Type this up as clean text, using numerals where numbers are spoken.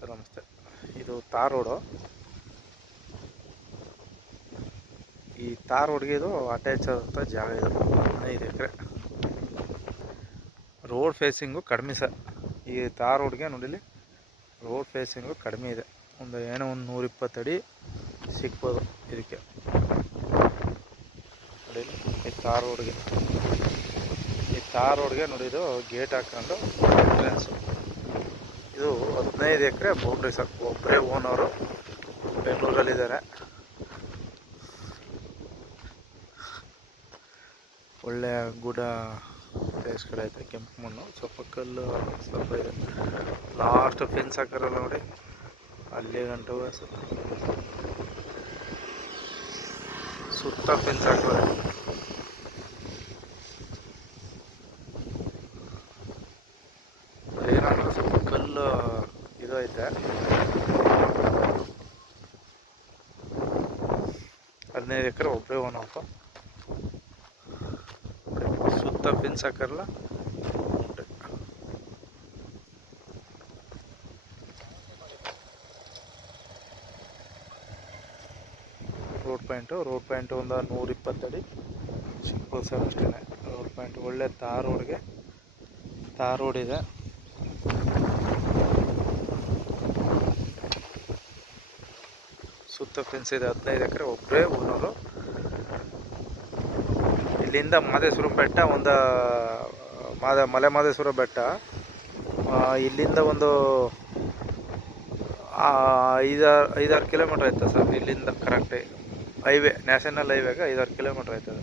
Sir ನಮಸ್ತೆ. ಇದು ತಾರ್ road. ಈ ತಾರ್ ರೋಡ್ಗೆ ಇದು ಅಟ್ಯಾಚ್ ಆದಂಥ ಜಾಗ. ಇದು 15 ಎಕರೆ. ರೋಡ್ ಫೇಸಿಂಗು ಕಡಿಮೆ ಸರ್. ಈ ತಾರ್ ರೋಡ್ಗೆ ನೋಡಿಲಿ, ರೋಡ್ ಫೇಸಿಂಗು ಕಡಿಮೆ ಇದೆ. ಒಂದು 120 ಅಡಿ ಸಿಗ್ಬೋದು ಇದಕ್ಕೆ. ನೋಡಿಲಿ, ಈ ತಾರ್ ರೋಡ್ಗೆ ನೋಡಿದು ಗೇಟ್ ಹಾಕೊಂಡು ಎಂಟ್ರೆನ್ಸು. ಇದು 15 ಎಕರೆ ಬೌಂಡ್ರಿ ಸರ್. ಒಬ್ಬರೇ ಓನರು, ಬೆಂಗಳೂರಲ್ಲಿದ್ದಾರೆ. ಒಳ್ಳೆ ಗುಡ ಪ್ಲೇಸ್ ಕಡೆ ಐತೆ. ಕೆಂಪು ಮಣ್ಣು, ಸ್ವಲ್ಪ ಕಲ್ಲು ಸ್ವಲ್ಪ ಇದೆ. ಲಾಸ್ಟ್ ಫೆನ್ಸ್ ಹಾಕಾರಲ್ಲ ನೋಡಿ, ಅಲ್ಲಿ ಗಂಟು ಸುತ್ತ ಫೆನ್ಸ್ ಹಾಕೋರೆ. ಏನಂದ್ರೆ ಸ್ವಲ್ಪ ಕಲ್ಲು ಇದು ಐತೆ. 15 ಎಕರೆ ಒಬ್ಬರೇ ಓನರು. ಸುತ್ತ ಫೆನ್ಸ್ ಹಾಕಾರಲ್ಲ, ರೋಡ್ ಪಾಯಿಂಟು ಒಂದು 120 ಅಡಿ ಸಿಗ್ಬೋದು ಸರ್, ಅಷ್ಟೇ. ರೋಡ್ ಪಾಯಿಂಟ್ ಒಳ್ಳೆ ತಾರ್ ರೋಡ್ ಇದೆ. ಸುತ್ತ ಫೆನ್ಸ್ ಇದೆ. 15 ಎಕರೆ ಒಬ್ಬರೇ ಓನರು. ಇಲ್ಲಿಂದ ಮಾದೇಶ್ವರ ಬೆಟ್ಟ, ಒಂದು ಮಲೆ ಮಾದೇಶ್ವರ ಬೆಟ್ಟ ಇಲ್ಲಿಂದ ಒಂದು 5-6 ಕಿಲೋಮೀಟ್ರ್ ಆಯ್ತದೆ ಸರ್. ಇಲ್ಲಿಂದ ಕರೆಕ್ಟಾಗಿ ನ್ಯಾಷನಲ್ ಹೈವೇಗೆ 5-6 ಕಿಲೋಮೀಟ್ರ್ ಆಯ್ತದೆ.